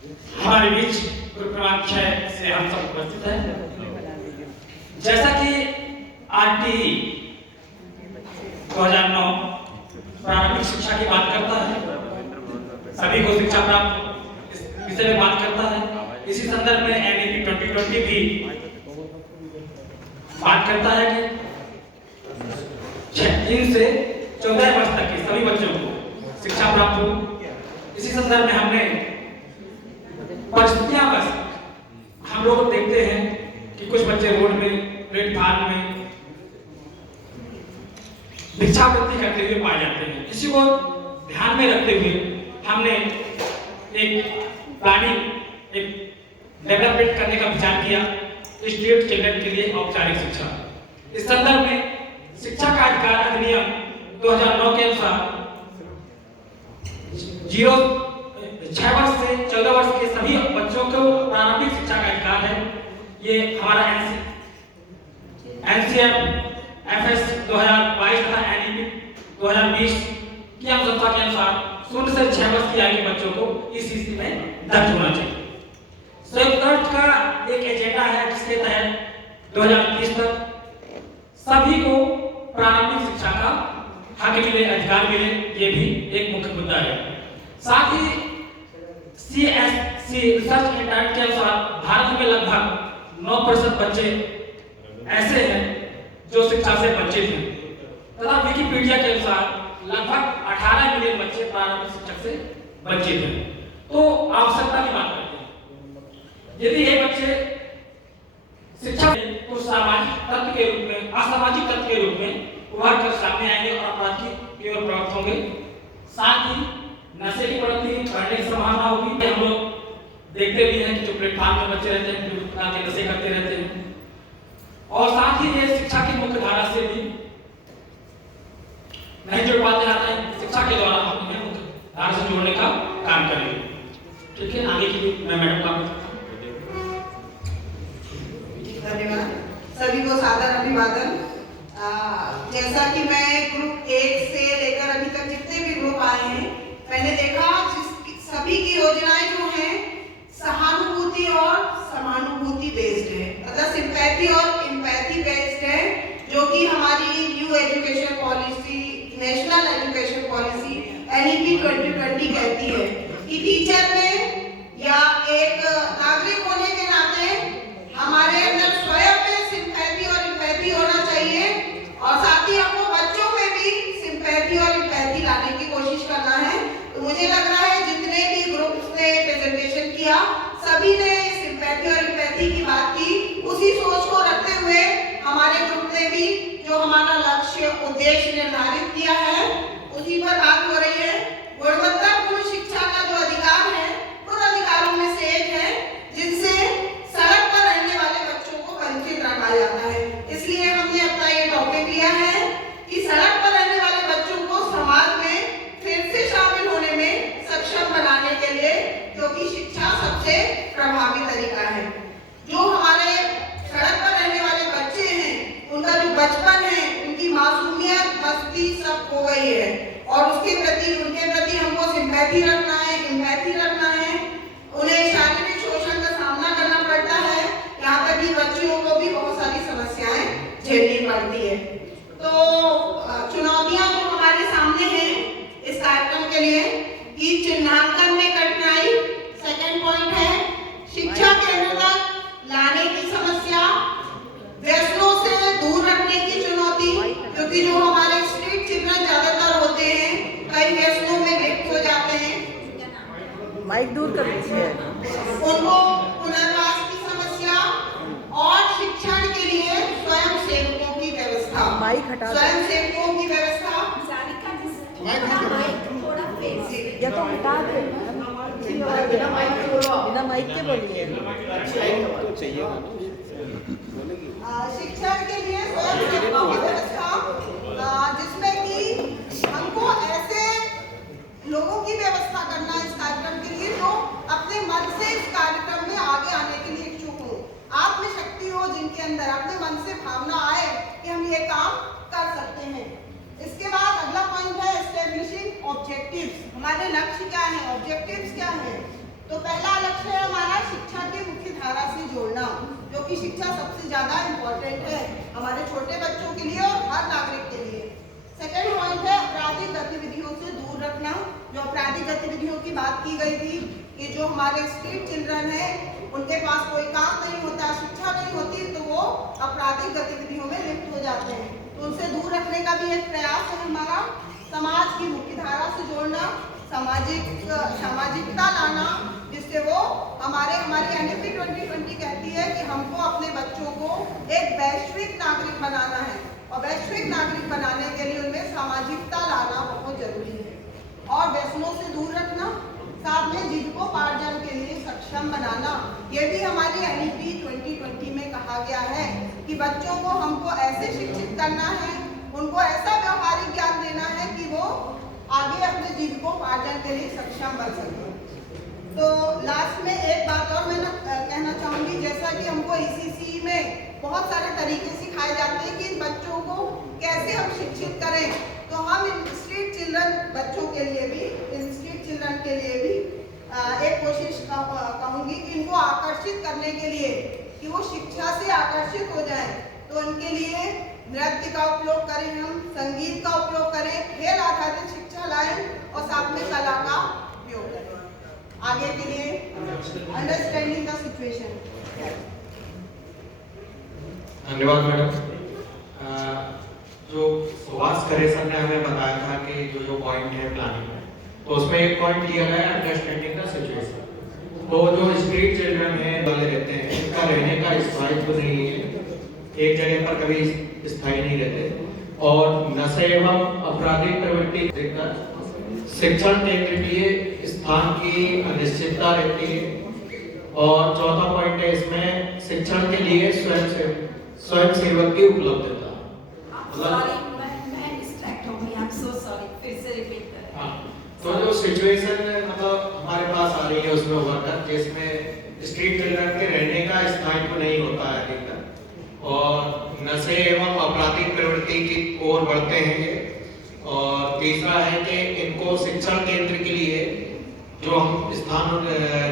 हमारे बीच ग्रुप क्रमांक 6 से हम सब उपस्थित हैं। जैसा कि आरटी 2009 प्रारंभिक शिक्षा की बात करता है, सभी को शिक्षा प्राप्त इस विषय में बात करता है। इसी संदर्भ में एनईपी 2020 भी बात करता है कि 3 से 14 वर्ष तक के सभी बच्चों को शिक्षा प्राप्त हो। इसी संदर्भ में हमने परिस्थितियां बस हम लोग देखते हैं कि कुछ बच्चे रोड में, प्लेटफार्म में भिक्षावृत्ति करते हुए पाए जाते हैं। इसी को ध्यान में रखते हुए हमने एक प्लानिंग, एक डेवलपमेंट करने का विचार किया स्टेट चिल्ड्रन के लिए औपचारिक शिक्षा। इस संदर्भ में शिक्षा का अधिकार अधिनियम 2009 के अनुसार 6 वर्ष से 14 वर्ष के सभी बच्चों को प्रारंभिक शिक्षा का अधिकार है। ये हमारा एनसीएफ-एफएस 2022 तथा एनईपी 2020 की अनुशंसा के अनुसार 0 से 6 वर्ष की आयु के बच्चों को इस स्थिति में दर्ज होना चाहिए। संयुक्त राष्ट्र का एक एजेंडा है जिसके तहत 2030 तक सभी को प्रारंभिक शिक्षा का हक मिले, अधिकार मिले, ये भी एक मुख्य मुद्दा है। साथ ही CSC रिसर्च इंस्टीट्यूट के अनुसार भारत में लगभग 9% बच्चे ऐसे हैं जो शिक्षा से वंचित हैं तथा विकिपीडिया के अनुसार लगभग 18 मिलियन बच्चे प्रारंभिक शिक्षा से वंचित हैं। तो आवश्यकता की बात करते हैं, यदि ये बच्चे शिक्षा को सामाजिक तत्व के रूप में, असामाजिक तत्व के रूप में उभर कर सामने आएंगे और अपराध की ओर प्रवृत्त होंगे। साथ ही नशे की बढ़ती बढ़ने की संभावना होगी। हम लोग देखते भी हैं कि जो प्लेटफार्म में बच्चे रहते हैं विभिन्न प्रकार के नशे करते रहते हैं और साथ ही ये शिक्षा की मुख्य धारा से भी नहीं जुड़ पाते हैं। शिक्षा के द्वारा हम इन्हें मुख्य धारा से जोड़ने का काम करेंगे। ठीक है, आगे की मैं मैडम का धन्यवाद। सभी को सादर अभिवादन। जैसा कि मैं ग्रुप 1 से लेकर अभी तक जितने भी ग्रुप आए हैं, मैंने देखा सभी की योजनाएं जो हैं सहानुभूति और समानुभूति बेस्ड है, अर्थात सिंपैथी और एम्पैथी बेस्ड है, जो कि हमारी new education policy, national education policy NEP 2020 कहती है कि टीचर में या एक नागरिक होने के नाते हमारे अंदर स्वयं में सिंपैथी और एम्पैथी होना चाहिए और साथ ही हमको बच्चों में भी सिंपैथी और एम्पैथी लाने की कोशिश करना है। तो मुझे लग रहा है जितने भी ग्रुप्स ने प्रेजेंटेशन किया सभी ने सिंपैथी और एम्पैथी की बात की। उसी सोच को रखते हुए हमारे ग्रुप ने भी जो हमारा लक्ष्य उद्देश्य निर्धारित किया है उसी पर बात हो रही है। गुणवत्तापूर्ण शिक्षा का जो अधिकार है उन अधिकारों में से एक है जिनसे सड़क पर रहने वाले बच्चों को वंचित रखा जाता है। इसलिए हमने अपना ये टॉपिक लिया है कि सड़क पर रहने वाले बच्चों को समाज में फिर से शामिल होने में सक्षम बनाने के लिए, क्योंकि शिक्षा सबसे प्रभावी तरीका है। जो हमारे सड़क पर रहने वाले बच्चे हैं उनका जो बचपन है, उनकी मासूमियत, मस्ती सब खो गई है और उनके प्रति हमको सिंपैथी रखना है, एम्पैथी रखना है। उन्हें शारीरिक शोषण का सामना करना पड़ता है, यहाँ तक कि बच्चियों को भी बहुत सारी समस्याएं झेलनी पड़ती है। तो चुनौतियां जो हमारे सामने हैं इस कार्यक्रम के लिए कि चिन्हांकन में कठिनाई, सेकंड पॉइंट है शिक्षा केंद्र तक लाने की समस्या, व्यसनों से दूर रखने की चुनौती, क्योंकि जो हमारे स्ट्रीट चिल्ड्रन ज्यादातर होते हैं कई व्यसनों में लिप्त हो जाते हैं, माइक दूर कर दीजिए, उनको पुनर्वास की समस्या और शिक्षण के लिए स्वयं सेवकों की व्यवस्था, माइक हटा स्वयं सेवकों की व्यवस्था या तो हटा दे, बिना माइक के बोलिए। शिक्षण के लिए स्वयं सेवकों की व्यवस्था, जिसमें कि हमको ऐसे लोगों की व्यवस्था करना इस कार्यक्रम के लिए जो अपने मन से इस कार्यक्रम में आगे आने के लिए इच्छुक हो, आत्मशक्ति हो, जिनके अंदर अपने मन से भावना आए कि हम ये काम कर सकते हैं। इसके बाद अगला पॉइंट है एस्टेब्लिशिंग ऑब्जेक्टिव्स। हमारे लक्ष्य क्या है, ऑब्जेक्टिव्स क्या है? तो पहला लक्ष्य हूँ, जो कि शिक्षा सबसे ज़्यादा इम्पोर्टेंट है हमारे छोटे बच्चों के लिए और हर नागरिक के लिए। सेकेंड पॉइंट है आपराधिक गतिविधियों से दूर रखना। जो आपराधिक गतिविधियों की बात की गई थी कि जो हमारे स्ट्रीट चिल्ड्रन है उनके पास कोई काम नहीं होता, शिक्षा नहीं होती, तो वो आपराधिक गतिविधियों में लिप्त हो जाते हैं, तो उनसे दूर रखने का भी एक प्रयास है हमारा। समाज की मुख्यधारा से जोड़ना, सामाजिकता लाना, जिससे वो हमारी एनईपी 2020 कहती है कि हमको अपने बच्चों को एक वैश्विक नागरिक बनाना है, और वैश्विक नागरिक बनाने के लिए उनमें सामाजिकता लाना बहुत जरूरी है। और व्यसनों से दूर रखना, साथ में जीविकोपार्जन के लिए सक्षम बनाना। ये भी हमारी एनईपी 2020 में कहा गया है कि बच्चों को हमको ऐसे शिक्षित करना है, उनको ऐसा व्यवहारिक ज्ञान देना है कि वो आगे अपने जीविकोपार्जन के लिए सक्षम बन सके। तो लास्ट में एक बात और मैं कहना चाहूँगी, जैसा कि हमको ईसीसी में बहुत सारे तरीके सिखाए जाते हैं कि इन बच्चों को कैसे हम शिक्षित करें, तो हम इन स्ट्रीट चिल्ड्रन बच्चों के लिए भी, इन स्ट्रीट चिल्ड्रन के लिए भी एक कोशिश कहूँगी कि इनको आकर्षित करने के लिए कि वो शिक्षा से आकर्षित हो जाएं, तो उनके लिए नृत्य का उपयोग करें, हम संगीत का उपयोग करें, खेल आधारित शिक्षा लाएं और साथ में कला का उपयोग करें आगे के लिए। Understanding the situation. धन्यवाद मैडम। जो सुभाष खरे सर ने हमें बताया था कि जो पॉइंट है प्लानिंग में, तो उसमें एक पॉइंट दिया गया है अंडरस्टैंडिंग द सिचुएशन। तो जो स्ट्रीट चिल्ड्रन है वाले रहते हैं, इनका रहने का स्थायित्व नहीं है, एक जगह पर कभी स्थायी नहीं रहते, और नशे एवं आपराधिक प्रवृत्ति देखकर शिक्षण केंद्र के लिए स्थान की अनिश्चितता रहती है। और चौथा पॉइंट है इसमें शिक्षण के लिए स्वयं सेवक की उपलब्धता। तो जो सिचुएशन मतलब हमारे पास आ रही है उसमें होकर, जिसमें स्ट्रीट चिल्ड्रन के रहने का स्थायित्व नहीं होता है अभी तक, और नशे एवं आपराधिक प्रवृत्ति की ओर बढ़ते हैं ये। और तीसरा है कि इनको शिक्षण केंद्र के लिए जो हम स्थान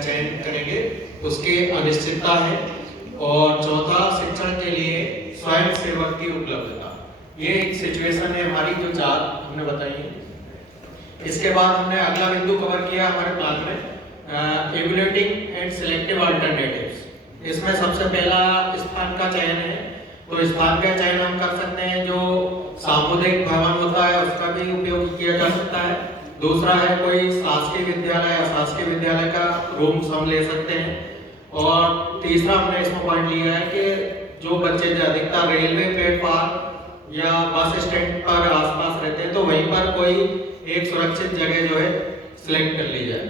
चयन करेंगे उसकी अनिश्चितता है। और चौथा, शिक्षण के लिए स्वयं सेवक की उपलब्धता। ये एक सिचुएशन है हमारी जो चार हमने बताई है। इसके बाद हमने अगला बिंदु कवर किया हमारे प्लान में, इवैल्यूएटिंग एंड सिलेक्टिव अल्टरनेटिव्स। इसमें सबसे पहला स्थान का चयन है। तो स्थान का चयन हम कर सकते हैं, जो सामुदायिक भवन होता है उसका भी उपयोग किया जा सकता है। दूसरा है कोई शासकीय विद्यालय, अशासकीय विद्यालय का रूम्स हम ले सकते हैं। और तीसरा हमने इसमें पॉइंट लिया है कि जो बच्चे अधिकतर रेलवे प्लेटफॉर्म या बस स्टैंड पर आसपास रहते हैं, तो वहीं पर कोई एक सुरक्षित जगह जो है सिलेक्ट कर ली जाए।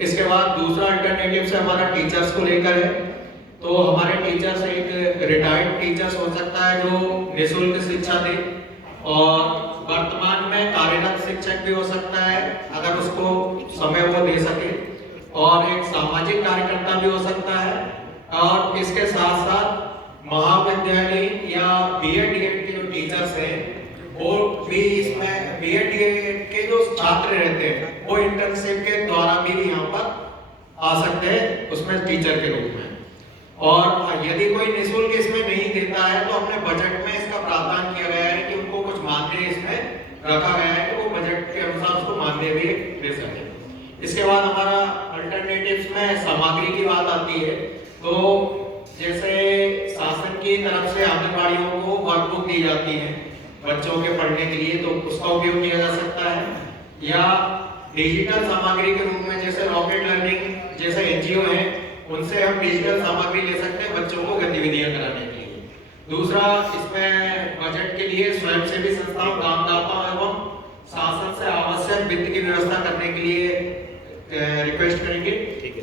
इसके बाद दूसरा अल्टरनेटिव से हमारा टीचर्स को लेकर है। तो हमारे टीचर्स एक रिटायर्ड टीचर्स हो सकता है जो निःशुल्क शिक्षा दे, और वर्तमान में कार्यरत शिक्षक भी हो सकता है अगर उसको समय वो दे सके, और एक सामाजिक कार्यकर्ता भी हो सकता है। और इसके साथ साथ महाविद्यालय या बीएड डीएड के जो टीचर्स हैं वो भी इसमें, बीएड डीएड के जो छात्र रहते हैं वो इंटर्नशिप के द्वारा भी यहाँ पर आ सकते हैं उसमें टीचर के रूप में। और यदि कोई निःशुल्क इसमें नहीं देता है तो अपने बजट में इसका प्रावधान किया गया है कि उनको कुछ मानदेय इसमें रखा गया है कि वो बजट के अनुसार उसको मानदेय भी दे सके। इसके बाद हमारा अल्टरनेटिव्स में सामग्री की बात आती है। तो जैसे शासन की तरफ से आंगनबाड़ियों को वर्कबुक दी जाती है बच्चों के पढ़ने के लिए, तो उसका उपयोग किया जा सकता है। या डिजिटल सामग्री के रूप में जैसे रॉकेट लर्निंग जैसे एनजीओ है, उनसे हम डिजिटल सामग्री ले सकते हैं बच्चों को गतिविधियां कराने के लिए। दूसरा, इसमें बजट के लिए स्वयंसेवी संस्थाओं, दानदाताओं एवं शासन से आवश्यक वित्त की व्यवस्था करने के लिए रिक्वेस्ट करेंगे।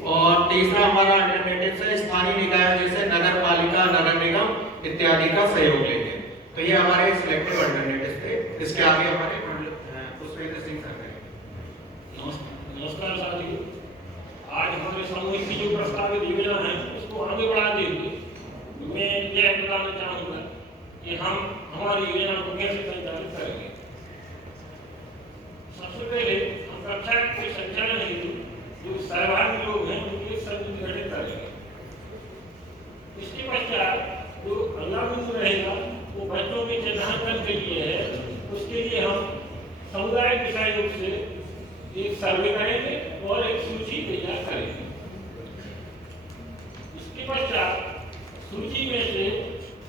और तीसरा हमारा अल्टरनेटिव है स्थानीय निकाय जैसे नगर पालिका, नगर निगम इत्यादि का सहयोग लेंगे। तो ये हमारे सिलेक्टिव अल्टरनेटिव थे। इसके आगे हमारे पुष्पेंद्र सिंह सर हैं। नमस्कार साथी, आज हमारे समूह की जो प्रस्तावित योजना है उसको आगे बढ़ाते हुए मैं यह बताना चाहूँगा कि हम हमारी योजना को कैसे संचालित करेंगे। सबसे पहले हम कक्षा के संचालन हेतु जो सहभागी लोग हैं उनके संघ गठित करेंगे। इस वर्षन के लिए है, उसके लिए हम समुदाय के सहयोग से एक सर्वे करेंगे और एक सूची तैयार करेंगे। इसके पश्चात सूची में से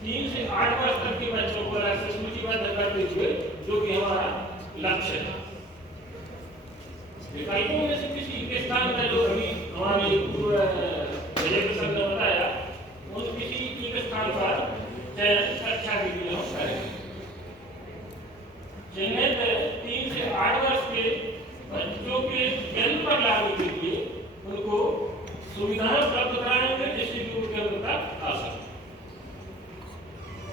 3 से 8 वर्ष तक के बच्चों को ऐसे सूचीबद्ध करते हुए जो कि हमारा लक्ष्य है। विकल्पों में से किसी के स्थान पर जो अभी हमारे बजट संघ ने बताया, उन किसी एक स्थान पर कक्षा के लिए हम करेंगे। चिन्हित 3 से 8 वर्ष के बच्चों के जन्म पर लागू के लिए उनको सुविधाएं उपलब्ध कराएंगे जिससे कि उनके अंदर तक आ सके।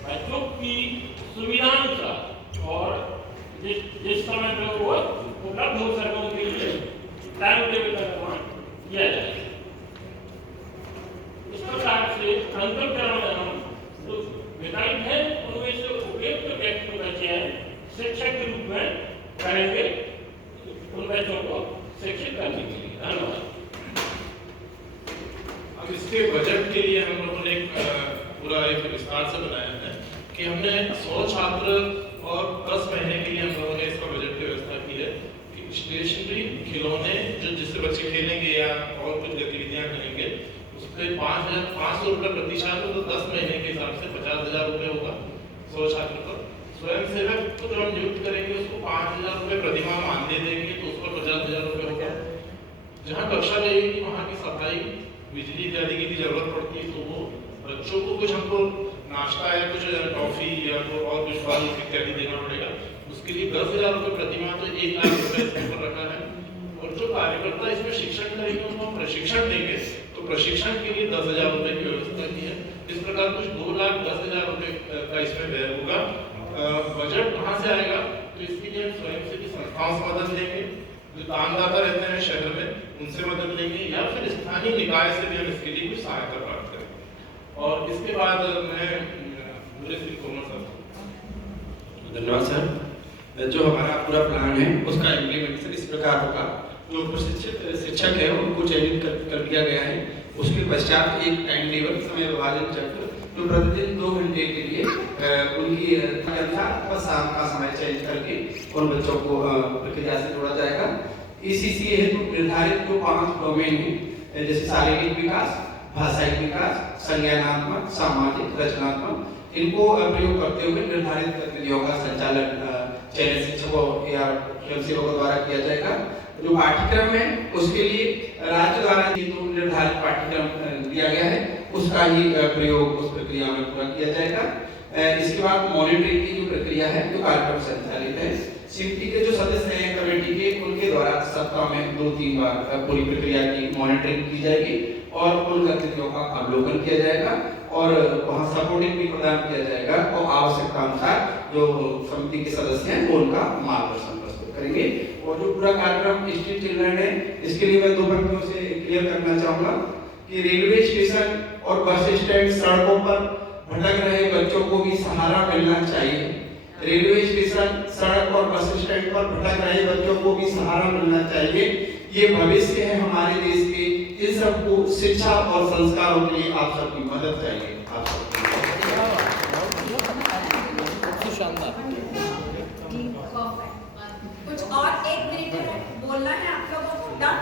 बच्चों की सुविधानुसार और जिस समय पर वो उपलब्ध हो सके उनके लिए टाइम टेबल का निर्माण किया जाए। इस प्रकार से अंतिम चरण में हम जो विकल्प है उनमें से उपयुक्त व्यक्ति का चयन शिक्षक के रूप में करेंगे उन बच्चों को शिक्षित करने के लिए। धन्यवाद। अब इसके बजट के लिए हम लोगों ने पूरा एक विस्तार से बनाया है कि हमने 100 छात्र और 10 महीने के लिए हम लोगों ने इसका बजट की व्यवस्था की है कि स्टेशनरी खिलौने जो जिससे बच्चे खेलेंगे या और कुछ गतिविधियां करेंगे उसके 5,500 रुपये प्रति छात्र, तो 10 महीने के हिसाब से 50,000 रुपये होगा 100 छात्र पर। स्वयं सेवक को जब हम नियुक्त करेंगे उसको 5,000 रुपये प्रतिमाह मानदेय देंगे तो उस पर 50,000 रुपये होगा। जहाँ कक्षा लगेगी वहाँ की सफाई, बिजली इत्यादि की जरूरत पड़ती है तो वो बच्चों को कुछ हमको नाश्ता या कुछ टॉफी या और कुछ फल इत्यादि देना पड़ेगा। उसके लिए 10,000 रुपये प्रतिमाह, तो 1 लाख रुपये इसके ऊपर रखा है। और जो कार्यकर्ता इसमें शिक्षण करेंगे उनको प्रशिक्षण देंगे तो प्रशिक्षण के लिए 10,000 रुपये की व्यवस्था की है। इस प्रकार कुछ 2,10,000 रुपये का इसमें व्यय होगा। बजट कहाँ से आएगा तो इसके लिए स्वयं सेवी संस्थाओं से मदद लेंगे, जो दानदाता रहते हैं शहर में उनसे मदद लेंगे, या फिर स्थानीय निकाय से भी हम इसके लिए कुछ सहायता प्राप्त करेंगे। और इसके बाद मैं पूरे सिंह तोमर सर। धन्यवाद सर। जो हमारा पूरा प्लान है उसका इम्प्लीमेंटेशन इस प्रकार होगा, जो प्रशिक्षित शिक्षक है उनको चयनित कर दिया गया है। उसके पश्चात एक टाइम टेबल समय विभाजन चक्र जो प्रतिदिन 2 घंटे के लिए उनकी अनुसार शाम का समय चयन करके उन बच्चों को प्रक्रिया से जोड़ा जाएगा। इसी हेतु निर्धारित जो 5 डोमेन है जैसे शारीरिक विकास, भाषाई विकास, संज्ञानात्मक, सामाजिक, रचनात्मक, इनको प्रयोग करते हुए निर्धारित गतिविधियों का संचालन चयनित शिक्षकों या स्वयंसेवकों द्वारा किया जाएगा। जो पाठ्यक्रम है उसके लिए राज्य द्वारा जो निर्धारित पाठ्यक्रम दिया गया है उसका ही प्रयोग उस प्रक्रिया में पूरा किया जाएगा। इसके बाद मॉनिटरिंग की जो प्रक्रिया है जो कार्यक्रम संचालित है, समिति के जो सदस्य हैं कमेटी के उनके द्वारा सप्ताह में 2-3 बार पूरी प्रक्रिया की मॉनिटरिंग की जाएगी और उन गतिविधियों का अवलोकन किया जाएगा और वहाँ सपोर्टिंग भी प्रदान किया जाएगा और आवश्यकता अनुसार जो समिति के सदस्य हैं वो उनका मार्गदर्शन प्रस्तुत करेंगे। और जो पूरा कार्यक्रम स्ट्रीट चिल्ड्रन है इसके लिए मैं 2 पंक्तियों से क्लियर करना चाहूँगा कि रेलवे स्टेशन और बस स्टैंड सड़कों पर भटक रहे बच्चों को भी सहारा मिलना चाहिए। रेलवे स्टेशन, सड़क और बस स्टैंड पर भटक रहे बच्चों को भी सहारा मिलना चाहिए। ये भविष्य है हमारे देश के। इन सबको शिक्षा और संस्कारों के लिए आप सबकी मदद चाहिए। आप सबकी कुछ और 1 मिनट बोलना है आप लोगों को। डन।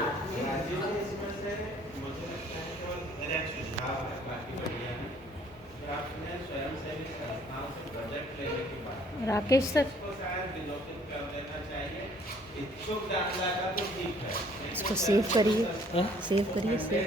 राकेश सर इसको सेव करिए, सेव करिए, सेव।